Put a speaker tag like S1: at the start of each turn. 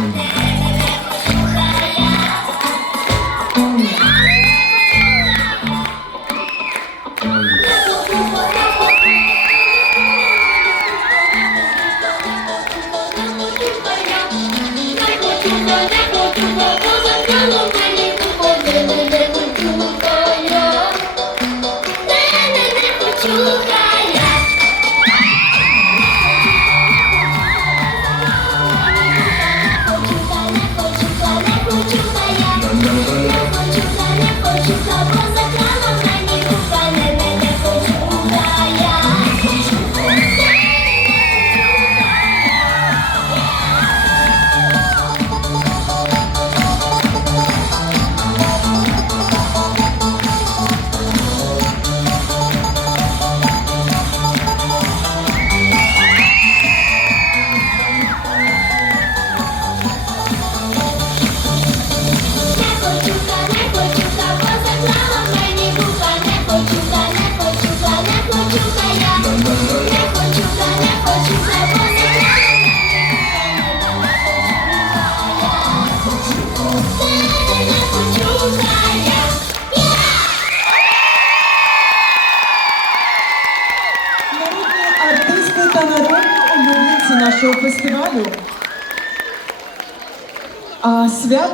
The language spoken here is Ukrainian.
S1: Amen. Нашого фестивалю. А свято